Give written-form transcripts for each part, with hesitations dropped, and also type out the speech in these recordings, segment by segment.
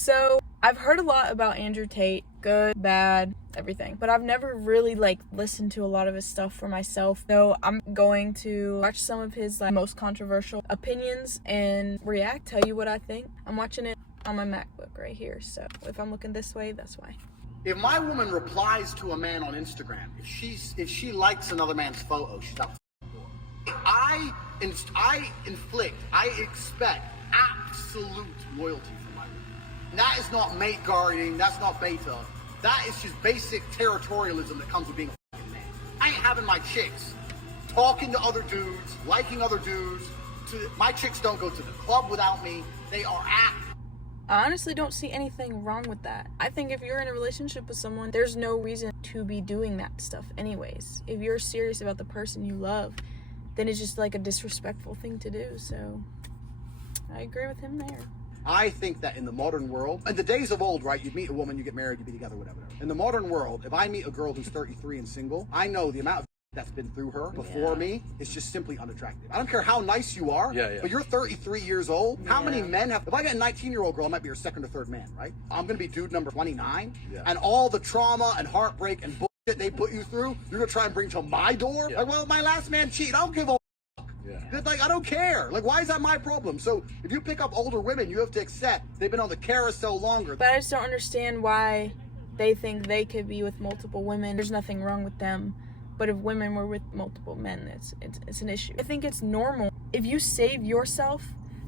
So I've heard a lot about Andrew Tate, good, bad, everything, but I've never really listened to a lot of his stuff for myself. So I'm going to watch some of his most controversial opinions and react, tell you what I think. I'm watching it on my MacBook right here, so if I'm looking this way, that's why. If my woman replies to a man on Instagram, if she likes another man's photo, she's out the door. I expect absolute loyalty from my woman. That is not mate guarding, that's not beta. That is just basic territorialism that comes with being a fucking man. I ain't having my chicks talking to other dudes, liking other dudes. My chicks don't go to the club without me. They are at. I honestly don't see anything wrong with that. I think if you're in a relationship with someone, there's no reason to be doing that stuff anyways. If you're serious about the person you love, then it's just a disrespectful thing to do. So I agree with him there. I think that in the modern world, in the days of old, right, you'd meet a woman, you get married, you be together, whatever. In the modern world, if I meet a girl who's 33 and single, I know the amount of that's been through her before me is just simply unattractive. I don't care how nice you are, but you're 33 years old. How many men have, if I get a 19-year-old girl, I might be her second or third man, right? I'm gonna be dude number 29, and all the trauma and heartbreak and bullshit they put you through, you're gonna try and bring to my door? Like, well, my last man cheated, I don't give a I don't care. Why is that my problem? So if you pick up older women, you have to accept they've been on the carousel longer. But I just don't understand why they think they could be with multiple women. There's nothing wrong with them. But if women were with multiple men, it's an issue. I think it's normal. If you save yourself,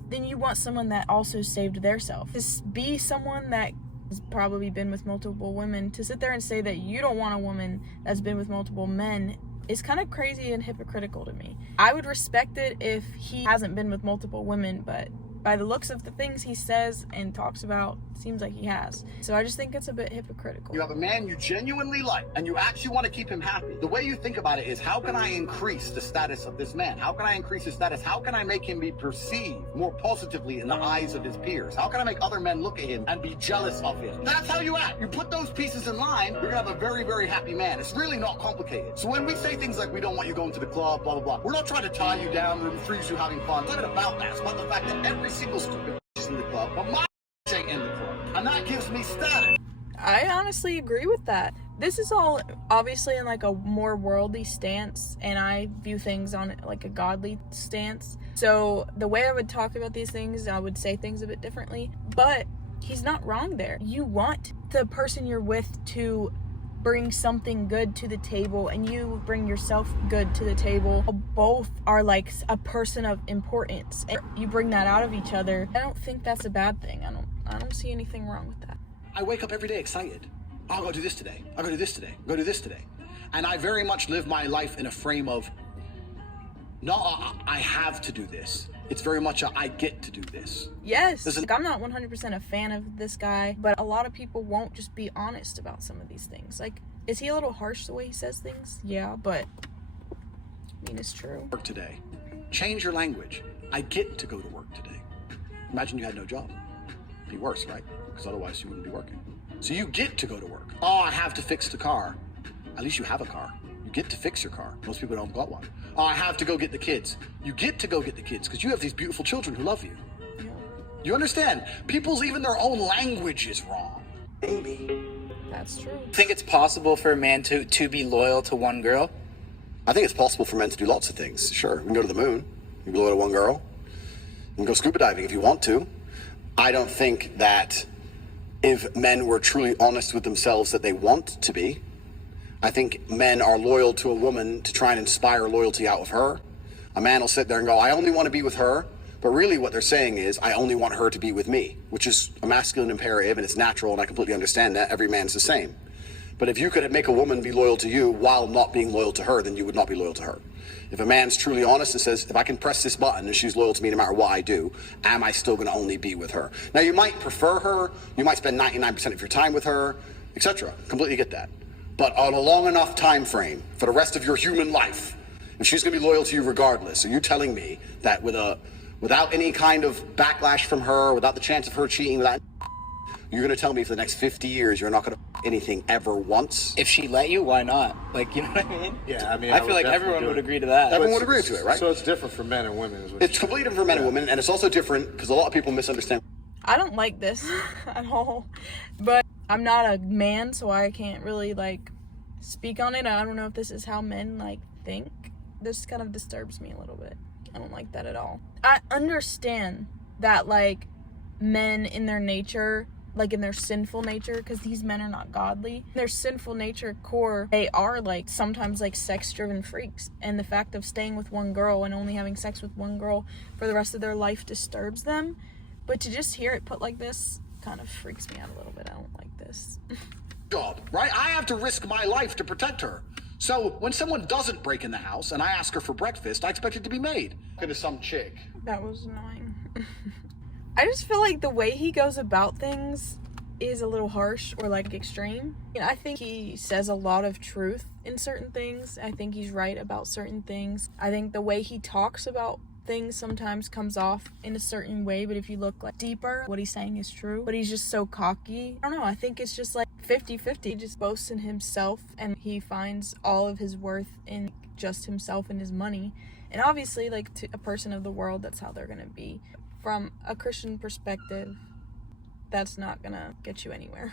then you want someone that also saved their self. Just be someone that has probably been with multiple women. To sit there and say that you don't want a woman that's been with multiple men is kind of crazy and hypocritical to me. I would respect it if he hasn't been with multiple women, but by the looks of the things he says and talks about, seems like he has. So I just think it's a bit hypocritical. You have a man you genuinely like, and you actually want to keep him happy. The way you think about it is, how can I increase the status of this man? How can I increase his status? How can I make him be perceived more positively in the eyes of his peers? How can I make other men look at him and be jealous of him? That's how you act. You put those pieces in line, you're gonna have a very, very happy man. It's really not complicated. So when we say things like, we don't want you going to the club, blah, blah, blah, we're not trying to tie you down or freeze you having fun. It's not about that. It's about the fact that every single stupid is in the club, but my ain't in the club. And that gives me status. I honestly agree with that. This is all obviously in a more worldly stance, and I view things on a godly stance. So the way I would talk about these things, I would say things a bit differently, but he's not wrong there. You want the person you're with to bring something good to the table, and you bring yourself good to the table. Both are a person of importance, and you bring that out of each other. I don't think that's a bad thing. I don't see anything wrong with that. I wake up every day excited. I'll go do this today. I'll go do this today. Go do this today. And I very much live my life in a frame of, no, I have to do this. It's very much I get to do this. Yes, I'm not 100% a fan of this guy, but a lot of people won't just be honest about some of these things. Is he a little harsh the way he says things? Yeah, but I mean, it's true. Work today. Change your language. I get to go to work today. Imagine you had no job. It'd be worse, right? Because otherwise you wouldn't be working. So you get to go to work. Oh, I have to fix the car. At least you have a car. You get to fix your car. Most people don't got one. Oh, I have to go get the kids. You get to go get the kids because you have these beautiful children who love you. Yeah. You understand? People's even their own language is wrong. Baby. That's true. Think it's possible for a man to be loyal to one girl? I think it's possible for men to do lots of things. Sure, we can go to the moon. You can be loyal to one girl. You can go scuba diving if you want to. I don't think that if men were truly honest with themselves that they want to be, I think men are loyal to a woman to try and inspire loyalty out of her. A man will sit there and go, I only want to be with her. But really what they're saying is, I only want her to be with me, which is a masculine imperative, and it's natural, and I completely understand that. Every man's the same. But if you could make a woman be loyal to you while not being loyal to her, then you would not be loyal to her. If a man's truly honest and says, if I can press this button and she's loyal to me no matter what I do, am I still going to only be with her? Now, you might prefer her, you might spend 99% of your time with her, etc. Completely get that. But on a long enough time frame for the rest of your human life, if she's going to be loyal to you regardless, are you telling me that without any kind of backlash from her, without the chance of her cheating, you're going to tell me for the next 50 years you're not going to anything ever once? If she let you, why not? You know what I mean? Yeah, I mean, I feel like everyone would agree to that. Everyone would agree to it, right? So it's different for men and women. It's completely different for men and women, and it's also different because a lot of people misunderstand. I don't like this at all, but I'm not a man, so I can't really, like, speak on it. I don't know if this is how men, like, think. This kind of disturbs me a little bit. I don't like that at all. I understand that, like, men in their nature, like in their sinful nature, because these men are not godly, their sinful nature core, they are, like, sometimes, like, sex-driven freaks, and the fact of staying with one girl and only having sex with one girl for the rest of their life disturbs them. But to just hear it put like this kind of freaks me out a little bit. I don't like this. Job, right? I have to risk my life to protect her. So when someone doesn't break in the house and I ask her for breakfast, I expect it to be made. Look at some chick. That was annoying. I just feel like the way he goes about things is a little harsh or, like, extreme. I think he says a lot of truth in certain things. I think he's right about certain things. I think the way he talks about things sometimes comes off in a certain way, but if you look, like, deeper, what he's saying is true. But he's just so cocky. I don't know, I think it's just like 50-50. He just boasts in himself, and he finds all of his worth in just himself and his money. And obviously, like, to a person of the world, that's how they're gonna be. From a Christian perspective, that's not gonna get you anywhere.